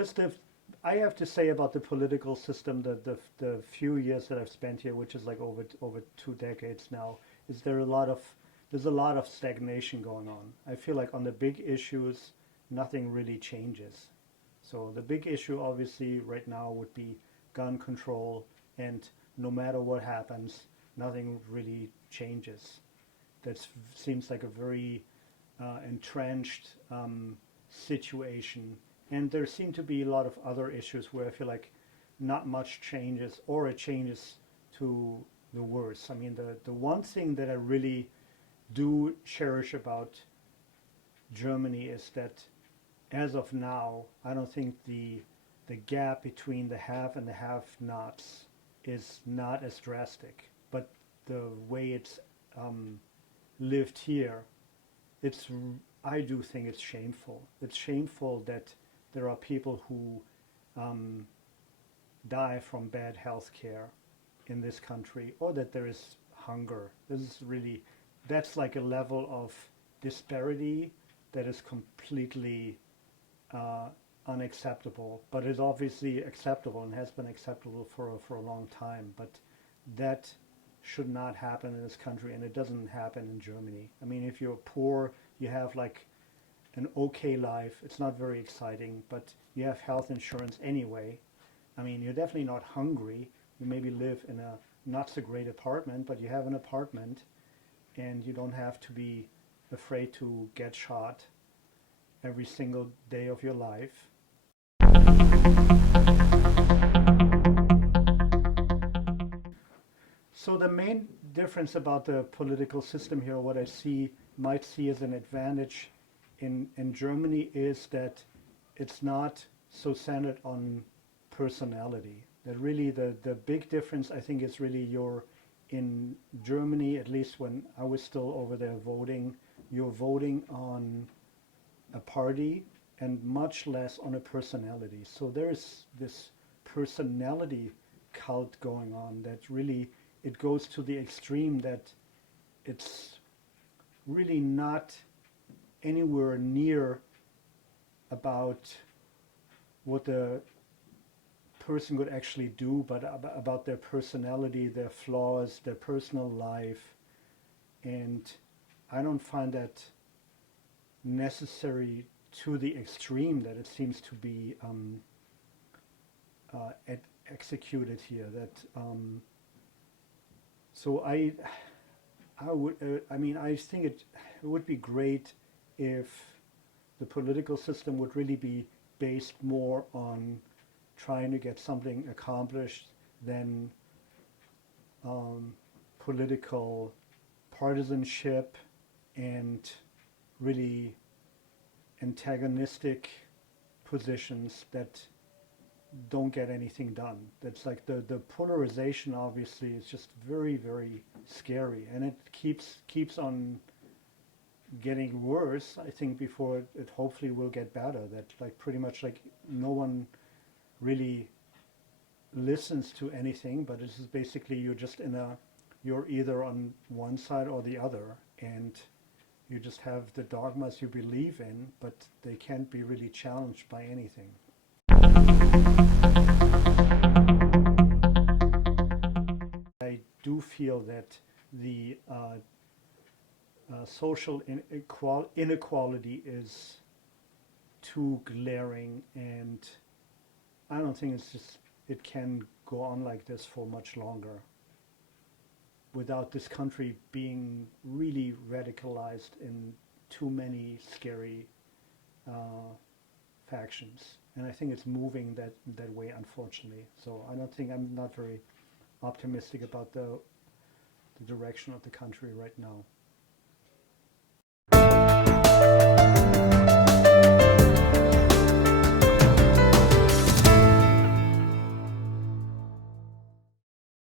just I have to say about the political system that the few years that I've spent here, which is like over 2 decades now, is there's a lot of stagnation going on. I feel like on the big issues, nothing really changes. So the big issue obviously right now would be gun control, and no matter what happens, nothing really changes. That seems like a very entrenched situation. And there seem to be a lot of other issues where I feel like not much changes, or it changes to the worse. I mean, the one thing that I really do cherish about Germany is that as of now, I don't think the gap between the have and the have-nots is not as drastic. But the way it's lived here, I do think it's shameful. It's shameful that there are people who die from bad health care in this country, or that there is hunger. That's like a level of disparity that is completely unacceptable, but is obviously acceptable and has been acceptable for a long time. But that should not happen in this country, and it doesn't happen in Germany. I mean, if you're poor, you have like an okay life. It's not very exciting, but you have health insurance anyway. I mean, you're definitely not hungry. You maybe live in a not so great apartment, but you have an apartment, and you don't have to be afraid to get shot every single day of your life. So the main difference about the political system here, what I might see as an advantage in Germany, is that it's not so centered on personality. That really the big difference, I think, is really in Germany, at least when I was still over there voting, you're voting on a party and much less on a personality. So there's this personality cult going on that really, it goes to the extreme that it's really not anywhere near about what the person could actually do, but about their personality, their flaws, their personal life. And I don't find that necessary to the extreme that it seems to be executed here. So I think it would be great if the political system would really be based more on trying to get something accomplished than political partisanship and really antagonistic positions that don't get anything done. That's like the polarization obviously is just very, very scary, and it keeps on getting worse, I think, before it hopefully will get better. That like pretty much like no one really listens to anything, but this is basically you're either on one side or the other, and you just have the dogmas you believe in, but they can't be really challenged by anything. I do feel that the social inequality is too glaring, and I don't think it can go on like this for much longer without this country being really radicalized in too many scary factions. And I think it's moving that way, unfortunately. So I'm not very optimistic about the direction of the country right now.